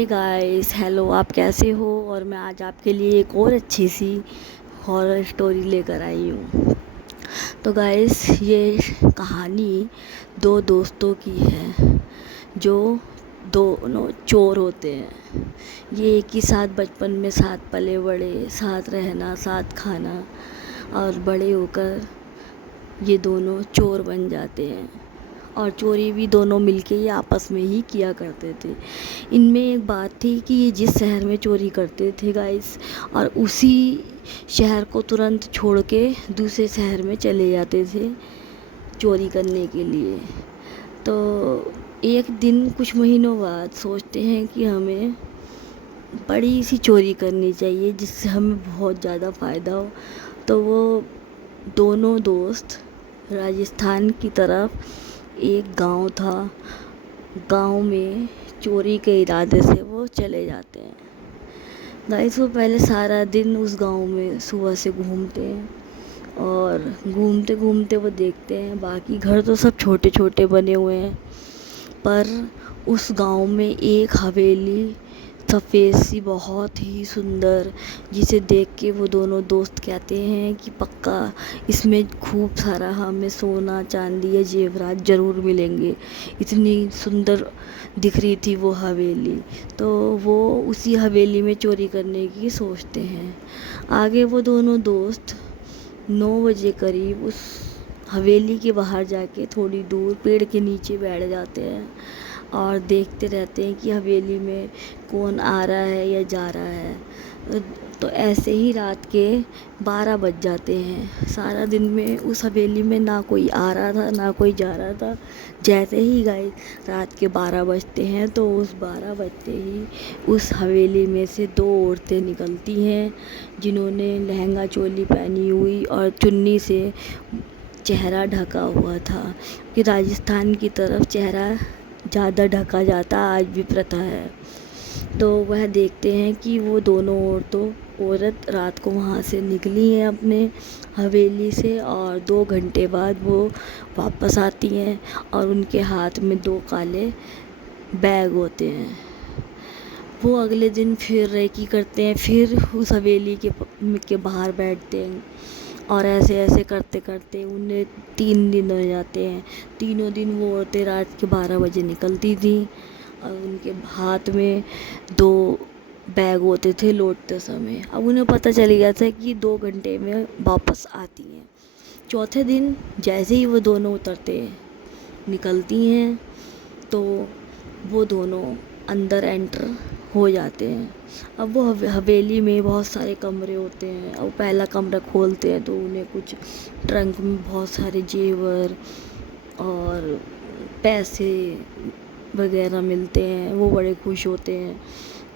Guys hello, आप कैसे हो। और मैं आज आपके लिए एक और अच्छी सी हॉरर स्टोरी लेकर आई हूँ। तो गाइस ये कहानी दो दोस्तों की है जो दोनों चोर होते हैं। ये एक ही साथ बचपन में साथ पले बड़े, साथ रहना, साथ खाना, और बड़े होकर ये दोनों चोर बन जाते हैं। और चोरी भी दोनों मिलके ही आपस में ही किया करते थे। इनमें एक बात थी कि ये जिस शहर में चोरी करते थे गाइस, और उसी शहर को तुरंत छोड़ के दूसरे शहर में चले जाते थे चोरी करने के लिए। तो एक दिन कुछ महीनों बाद सोचते हैं कि हमें बड़ी सी चोरी करनी चाहिए जिससे हमें बहुत ज़्यादा फ़ायदा हो। तो वो दोनों दोस्त राजस्थान की तरफ, एक गांव था, गांव में चोरी के इरादे से वो चले जाते हैं। गाइस वो पहले सारा दिन उस गांव में सुबह से घूमते हैं, और घूमते घूमते वो देखते हैं बाकी घर तो सब छोटे छोटे बने हुए हैं, पर उस गांव में एक हवेली सफ़ेद सी बहुत ही सुंदर, जिसे देख के वो दोनों दोस्त कहते हैं कि पक्का इसमें खूब सारा हमें सोना चांदी या जेवरात ज़रूर मिलेंगे। इतनी सुंदर दिख रही थी वो हवेली। तो वो उसी हवेली में चोरी करने की सोचते हैं। आगे वो दोनों दोस्त 9 बजे करीब उस हवेली के बाहर जाके थोड़ी दूर पेड़ के नीचे बैठ जाते हैं और देखते रहते हैं कि हवेली में कौन आ रहा है या जा रहा है। तो ऐसे ही रात के 12 बज जाते हैं। सारा दिन में उस हवेली में ना कोई आ रहा था ना कोई जा रहा था। जैसे ही गाइस रात के 12 बजते हैं तो उस 12 बजते ही उस हवेली में से 2 औरतें निकलती हैं जिन्होंने लहंगा चोली पहनी हुई और चुन्नी से चेहरा ढका हुआ था, कि राजस्थान की तरफ चेहरा ज़्यादा ढका जाता आज भी प्रथा है। तो वह देखते हैं कि वो दोनों औरत रात को वहाँ से निकली हैं अपने हवेली से, और 2 घंटे बाद वो वापस आती हैं और उनके हाथ में 2 काले बैग होते हैं। वो अगले दिन फिर रेकी करते हैं, फिर उस हवेली के बाहर बैठते हैं, और ऐसे ऐसे करते करते उन्हें 3 दिन हो जाते हैं। तीनों दिन वो औरतें रात के 12 बजे निकलती थी और उनके हाथ में 2 बैग होते थे लौटते समय। अब उन्हें पता चल गया था कि 2 घंटे में वापस आती हैं। चौथे दिन जैसे ही वो दोनों निकलती हैं तो वो दोनों अंदर एंटर हो जाते हैं। अब वो हवेली में बहुत सारे कमरे होते हैं। अब पहला कमरा खोलते हैं तो उन्हें कुछ ट्रंक में बहुत सारे जेवर और पैसे वगैरह मिलते हैं। वो बड़े खुश होते हैं,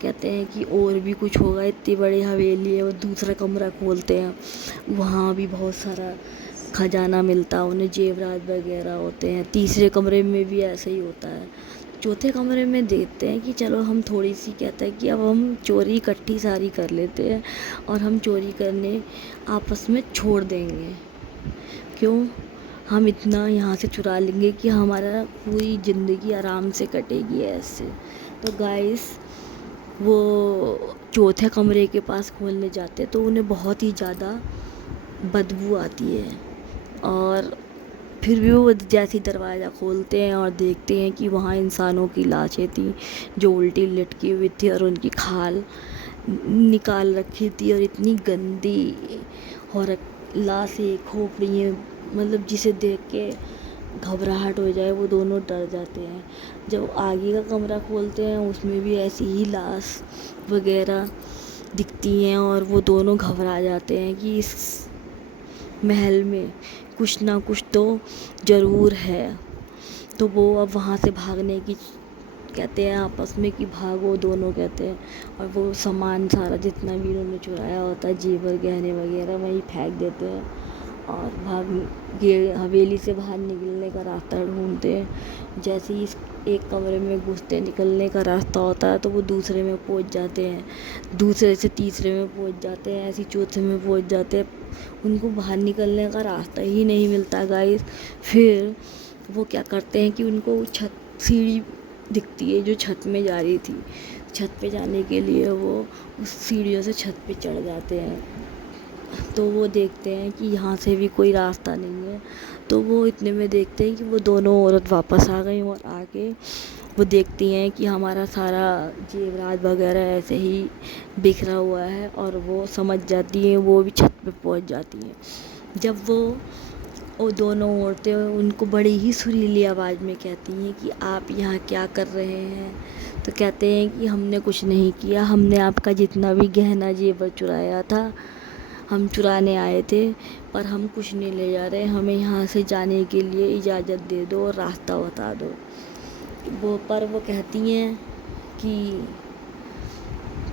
कहते हैं कि और भी कुछ होगा, इतनी बड़ी हवेली है। वो दूसरा कमरा खोलते हैं, वहाँ भी बहुत सारा खजाना मिलता है उन्हें, जेवरात वगैरह होते हैं। तीसरे कमरे में भी ऐसा ही होता है। चौथे कमरे में देखते हैं कि चलो हम थोड़ी सी, कहता है कि अब हम चोरी इकट्ठी सारी कर लेते हैं और हम चोरी करने आपस में छोड़ देंगे। क्यों, हम इतना यहाँ से चुरा लेंगे कि हमारा पूरी ज़िंदगी आराम से कटेगी ऐसे। तो गाइस वो चौथे कमरे के पास खोलने जाते तो उन्हें बहुत ही ज़्यादा बदबू आती है, और फिर भी वो जैसे ही दरवाज़ा खोलते हैं और देखते हैं कि वहाँ इंसानों की लाशें थी जो उल्टी लटकी हुई थी और उनकी खाल निकाल रखी थी, और इतनी गंदी और लाशें खोपड़ियाँ, मतलब जिसे देख के घबराहट हो जाए। वो दोनों डर जाते हैं। जब आगे का कमरा खोलते हैं उसमें भी ऐसी ही लाश वगैरह दिखती हैं, और वो दोनों घबरा जाते हैं कि इस महल में कुछ ना कुछ तो ज़रूर है। तो वो अब वहाँ से भागने की कहते हैं आपस में कि भागो, दोनों कहते हैं, और वो सामान सारा जितना भी उन्होंने चुराया होता है, जेवर गहने वगैरह, वहीं फेंक देते हैं और हवेली से बाहर निकलने का रास्ता ढूंढते हैं। जैसे ही इस एक कमरे में घुसते निकलने का रास्ता होता है तो वो दूसरे में पहुंच जाते हैं, दूसरे से तीसरे में पहुंच जाते हैं, ऐसे चौथे में पहुंच जाते हैं। उनको बाहर निकलने का रास्ता ही नहीं मिलता गाइस। फिर वो क्या करते हैं कि उनको सीढ़ी दिखती है जो छत में जा रही थी। چھت پہ جانے کے لیے وہ اس سیڑھیوں سے چھت پہ چڑھ جاتے ہیں، تو وہ دیکھتے ہیں کہ یہاں سے بھی کوئی راستہ نہیں ہے، تو وہ اتنے میں دیکھتے ہیں کہ وہ دونوں عورت واپس آ گئیں، اور آ کے وہ دیکھتی ہیں کہ ہمارا سارا زیورات وغیرہ ایسے ہی بکھرا ہوا ہے، اور وہ سمجھ جاتی ہیں، وہ بھی چھت پہ پہنچ جاتی ہیں۔ جب وہ دونوں عورتیں ان کو بڑی ہی سریلی آواز میں کہتی ہیں کہ آپ یہاں کیا کر رہے ہیں، تو کہتے ہیں کہ ہم نے کچھ نہیں کیا، ہم نے آپ کا جتنا بھی گہنا زیور چرایا تھا ہم چرانے آئے تھے، پر ہم کچھ نہیں لے جا رہے، ہمیں یہاں سے جانے کے لیے اجازت دے دو اور راستہ بتا دو۔ وہ کہتی ہیں کہ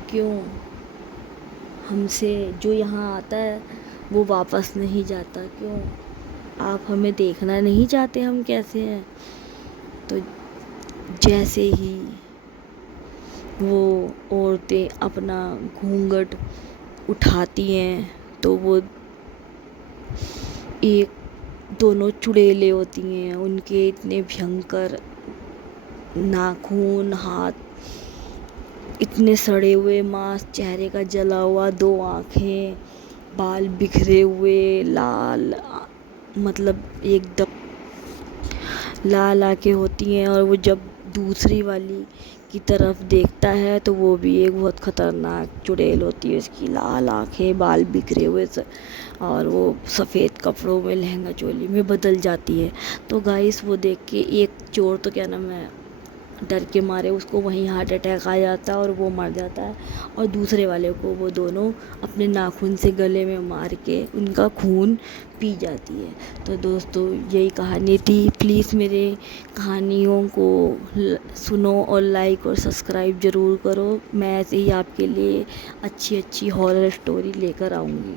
کیوں، ہم سے جو یہاں آتا ہے وہ واپس نہیں جاتا، کیوں آپ ہمیں دیکھنا نہیں چاہتے ہم کیسے ہیں؟ تو جیسے ہی وہ عورتیں اپنا گھونگھٹ اٹھاتی ہیں تو وہ دونوں چڑیلیں ہوتی ہیں، ان کے اتنے بھینکر ناخن، ہاتھ اتنے سڑے ہوئے، ماس چہرے کا جلا ہوا، 2 آنکھیں، بال بکھرے ہوئے، لال، مطلب ایک دم لال آنکھیں ہوتی ہیں، اور وہ جب دوسری والی کی طرف دیکھتا ہے تو وہ بھی ایک بہت خطرناک چڑیل ہوتی ہے، اس کی لال آنکھیں، بال بکھرے ہوئے، اور وہ سفید کپڑوں میں، لہنگا چولی میں بدل جاتی ہے۔ تو گائس وہ دیکھ کے ایک چور تو کیا نام ہے ڈر کے مارے اس کو وہیں ہارٹ اٹیک آ جاتا ہے اور وہ مر جاتا ہے، اور دوسرے والے کو وہ دونوں اپنے ناخن سے گلے میں مار کے ان کا خون پی جاتی ہے۔ تو دوستو یہی کہانی تھی، پلیز میرے کہانیوں کو سنو اور لائک اور سبسکرائب ضرور کرو، میں ایسے ہی آپ کے لیے اچھی ہارر اسٹوری لے کر آؤں گی۔